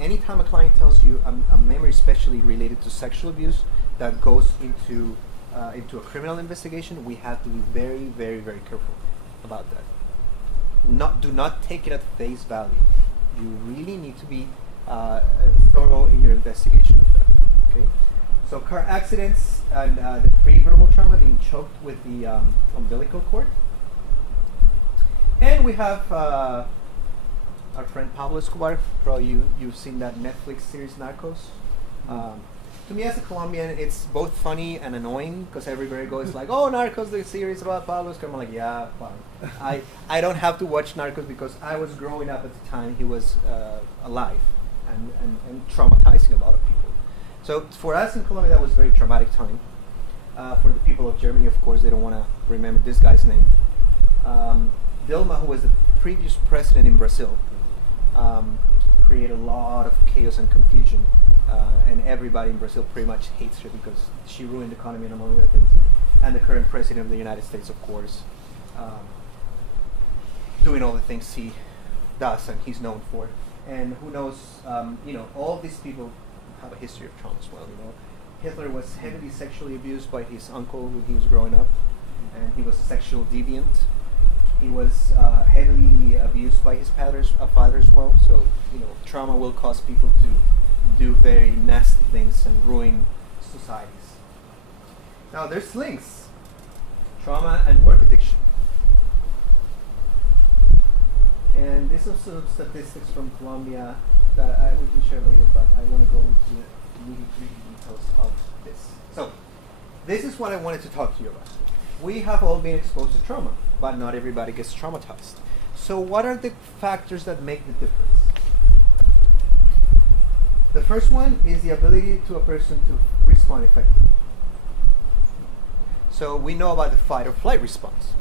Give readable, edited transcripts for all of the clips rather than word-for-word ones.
anytime a client tells you a memory especially related to sexual abuse that goes into a criminal investigation, we have to be very, very, very careful about that. Do not take it at face value. You really need to be thorough in your investigation of that. Okay. So car accidents and the pre-verbal trauma, being choked with the umbilical cord. And we have our friend Pablo Escobar. Probably you've seen that Netflix series Narcos. To me as a Colombian, it's both funny and annoying because everybody goes like, "Oh, Narcos, the series about Pablo Escobar." I'm like, yeah, fine. I don't have to watch Narcos because I was growing up at the time he was alive and traumatizing a lot of people. So for us in Colombia, that was a very traumatic time. For the people of Germany, of course, they don't want to remember this guy's name. Dilma, who was the previous president in Brazil, created a lot of chaos and confusion. And everybody in Brazil pretty much hates her because she ruined the economy and among other things. And the current president of the United States, of course, doing all the things he does and he's known for. And who knows, all these people have a history of trauma as well. Hitler was heavily sexually abused by his uncle when he was growing up, and he was a sexual deviant. He was heavily abused by his father as well. So, trauma will cause people to do very nasty things and ruin societies. Now there's links. Trauma and work addiction. And these are some statistics from Colombia that we can share later, but I want to go into the nitty-gritty details of this. So this is what I wanted to talk to you about. We have all been exposed to trauma, but not everybody gets traumatized. So what are the factors that make the difference? The first one is the ability to a person to respond effectively. So we know about the fight or flight response.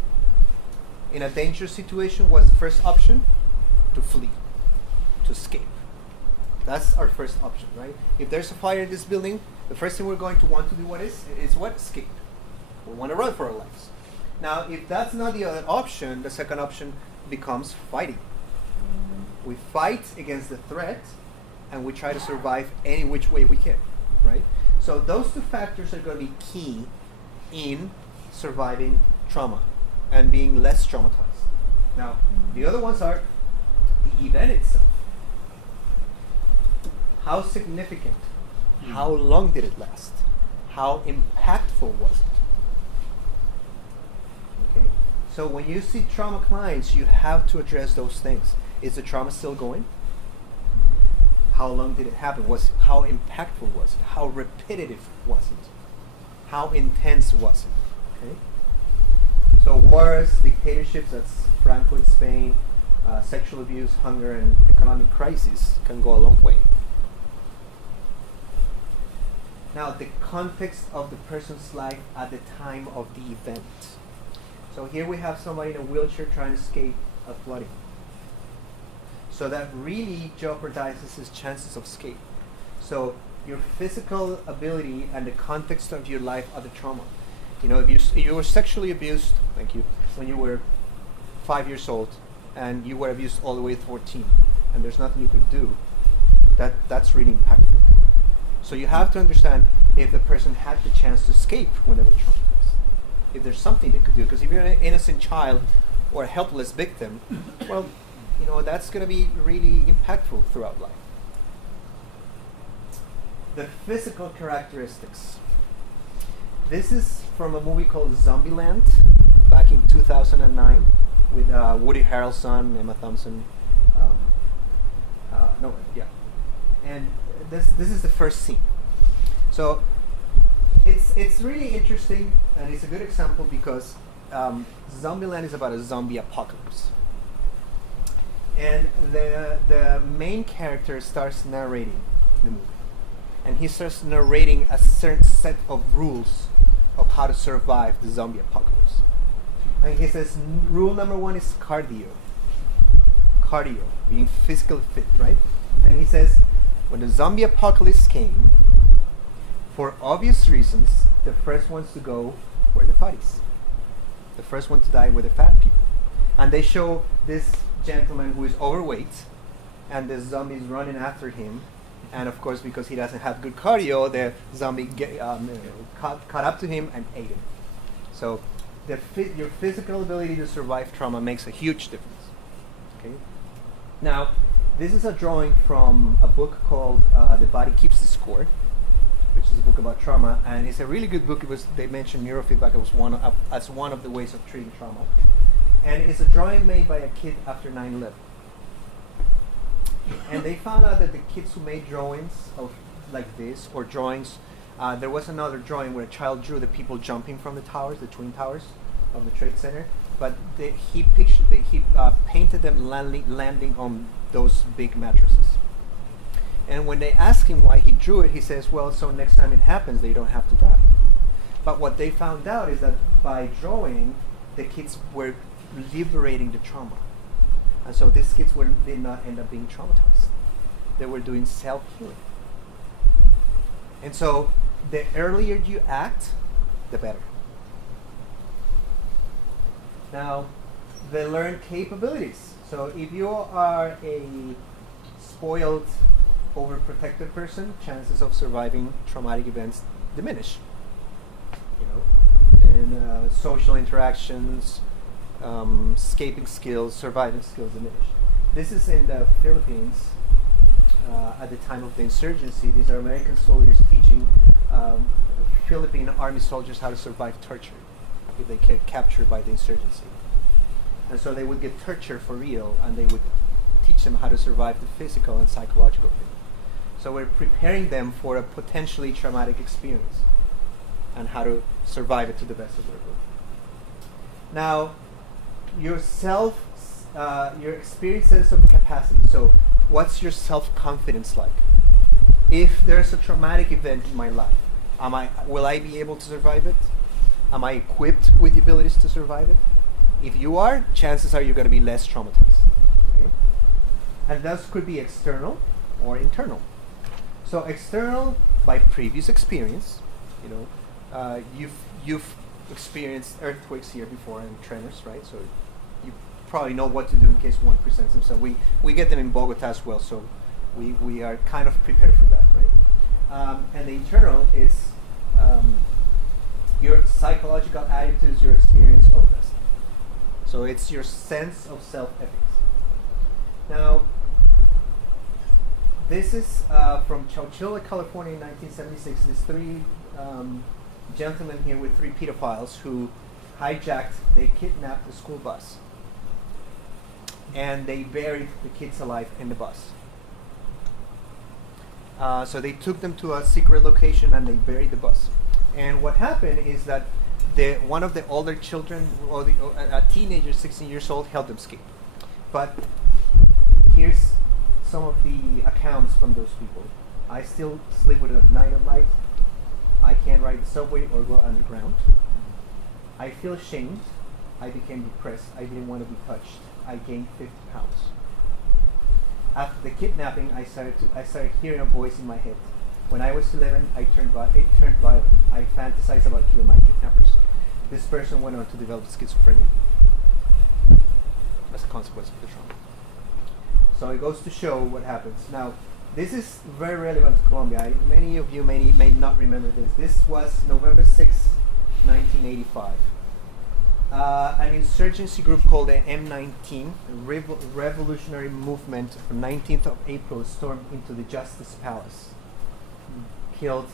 In a dangerous situation, what's the first option? To flee, to escape. That's our first option, right? If there's a fire in this building, the first thing we're going to want to do is what? Escape. We want to run for our lives. Now, if that's not the other option, the second option becomes fighting. We fight against the threat, and we try to survive any which way we can, right? So those two factors are going to be key in surviving trauma and being less traumatized. Now, the other ones are the event itself. How significant? How long did it last? How impactful was it? Okay. So when you see trauma clients, you have to address those things. Is the trauma still going? How long did it happen? How impactful was it? How repetitive was it? How intense was it? Okay. So wars, dictatorships, that's Franco in Spain, sexual abuse, hunger, and economic crisis can go a long way. Now, the context of the person's life at the time of the event. So here we have somebody in a wheelchair trying to escape a flooding. So that really jeopardizes his chances of escape. So your physical ability and the context of your life are the trauma. If you were sexually abused, thank you, when you were 5 years old, and you were abused all the way to 14, and there's nothing you could do, that's really impactful. So you have to understand if the person had the chance to escape when they were traumatized. If there's something they could do, because if you're an innocent child or a helpless victim, well, that's going to be really impactful throughout life. The physical characteristics. This is from a movie called Zombieland back in 2009 with Woody Harrelson, Emma Thompson. And this is the first scene. So it's really interesting, and it's a good example because Zombieland is about a zombie apocalypse. And the main character starts narrating the movie. And he starts narrating a certain set of rules of how to survive the zombie apocalypse. And he says, rule number 1 is cardio. Cardio, being physically fit, right? And he says, when the zombie apocalypse came, for obvious reasons, the first ones to go were the fatties. The first ones to die were the fat people. And they show this gentleman who is overweight, and the zombie's running after him. And of course, because he doesn't have good cardio, the zombie caught up to him and ate him. So your physical ability to survive trauma makes a huge difference. Okay. Now, this is a drawing from a book called The Body Keeps the Score, which is a book about trauma, and it's a really good book. They mentioned neurofeedback as one of the ways of treating trauma. And it's a drawing made by a kid after 9/11. And they found out that the kids who made drawings of like this, or drawings, there was another drawing where a child drew the people jumping from the towers, the Twin Towers of the Trade Center, but he painted them landing on those big mattresses. And when they asked him why he drew it, he says, well, so next time it happens, they don't have to die. But what they found out is that by drawing, the kids were liberating the trauma. And so these kids did not end up being traumatized. They were doing self-healing. And so the earlier you act, the better. Now, the learned capabilities. So if you are a spoiled, overprotected person, chances of surviving traumatic events diminish. And social interactions, escaping skills, surviving skills diminish. This is in the Philippines at the time of the insurgency. These are American soldiers teaching Philippine army soldiers how to survive torture if they get captured by the insurgency. And so they would get tortured for real, and they would teach them how to survive the physical and psychological thing. So we're preparing them for a potentially traumatic experience and how to survive it to the best of their ability. Now, your experiences of capacity. So what's your self-confidence like? If there's a traumatic event in my life, will I be able to survive it? Am I equipped with the abilities to survive it? If you are, chances are you're going to be less traumatized. Okay? And those could be external or internal. So external, by previous experience, you've experienced earthquakes here before and tremors, right? So you probably know what to do in case one presents themselves. We get them in Bogota as well, so we are kind of prepared for that, right? And the internal is your psychological attitudes, your experience, all this. So it's your sense of self-ethics. Now, this is from Chowchilla, California in 1976. There's three gentlemen here with three pedophiles who they kidnapped the school bus. And they buried the kids alive in the bus. So they took them to a secret location and they buried the bus. And what happened is that one of the older children, a teenager, 16 years old, helped them escape. But here's some of the accounts from those people. I still sleep with it at night. I can't ride the subway or go underground. I feel ashamed. I became depressed. I didn't want to be touched. I gained 50 pounds. After the kidnapping, I started hearing a voice in my head. When I was 11, it turned violent. I fantasized about killing my kidnappers. This person went on to develop schizophrenia as a consequence of the trauma. So it goes to show what happens. Now, this is very relevant to Colombia. Many of you may not remember this. This was November 6, 1985. An insurgency group called the M19, Revolutionary Movement, on 19th of April, stormed into the Justice Palace, killed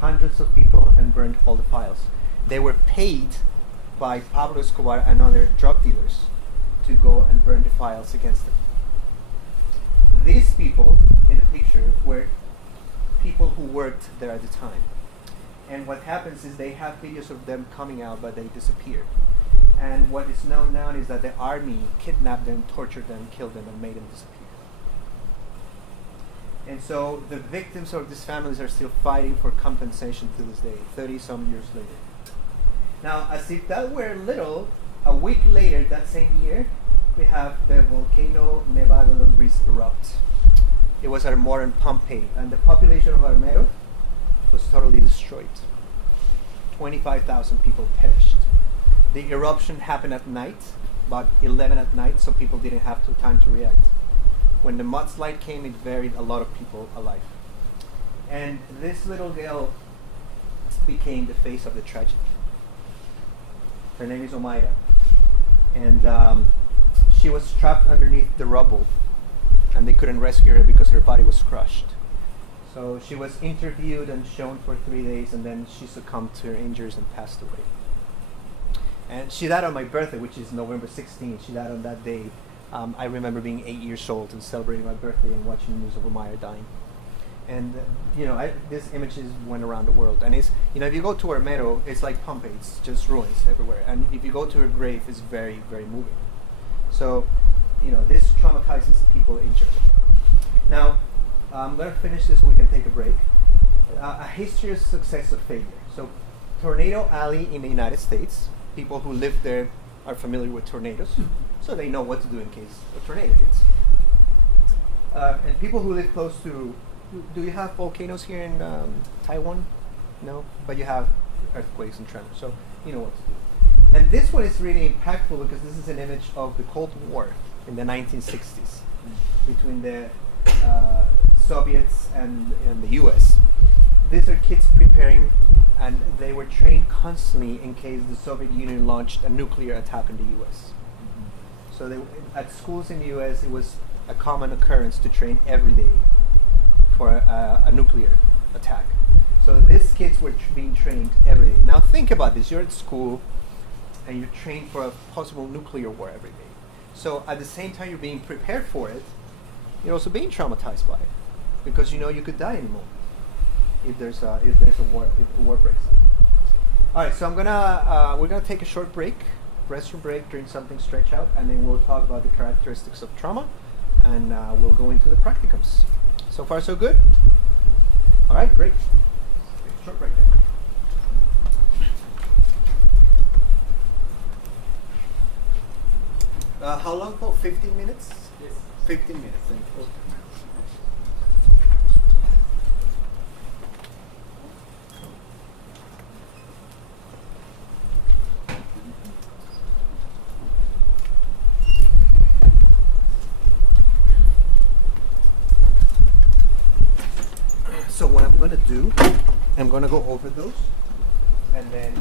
hundreds of people, and burned all the files. They were paid by Pablo Escobar and other drug dealers to go and burn the files against them. These people in the picture were people who worked there at the time. And what happens is they have videos of them coming out, but they disappeared. And what is known now is that the army kidnapped them, tortured them, killed them, and made them disappear. And so the victims of these families are still fighting for compensation to this day, 30-some years later. Now, as if that were little, a week later, that same year, we have the volcano Nevado del Ruiz erupt. It was at a modern Pompeii, and the population of Armero was totally destroyed. 25,000 people perished. The eruption happened at night, about 11 at night, so people didn't have time to react. when the mudslide came, it buried a lot of people alive. And this little girl became the face of the tragedy. Her name is Omaira. And she was trapped underneath the rubble, and they couldn't rescue her because her body was crushed. So she was interviewed and shown for 3 days, and then she succumbed to her injuries and passed away. And she died on my birthday, which is November 16th. She died on that day. I remember being 8 years old and celebrating my birthday and watching the news of Omaira dying. And this images went around the world. And it's, if you go to her meadow, it's like Pompeii. It's just ruins everywhere. And if you go to her grave, it's very, very moving. So, this traumatizes people injured. Now, I'm going to finish this so we can take a break. A history of success or failure. So, Tornado Alley in the United States, people who live there are familiar with tornadoes, so they know what to do in case a tornado hits. And people who live close to, do you have volcanoes here in Taiwan? No, but you have earthquakes and tremors, so you know what to do. And this one is really impactful because this is an image of the Cold War in the 1960s between the Soviets and the US. These are kids preparing, and they were trained constantly in case the Soviet Union launched a nuclear attack on the US. So at schools in the US, it was a common occurrence to train every day for a nuclear attack. So these kids were being trained every day. Now think about this, you're at school and you're trained for a possible nuclear war every day. So at the same time you're being prepared for it, you're also being traumatized by it, because you could die any moment if there's a war, if a war breaks out. All right, so we're gonna take a short break, restroom break, drink something, stretch out, and then we'll talk about the characteristics of trauma, and we'll go into the practicums. So far, so good? All right, great. Take a short break then. How long for? 15 minutes? Yes. 15 minutes. Thank you. So what I'm going to do, I'm going to go over those, and then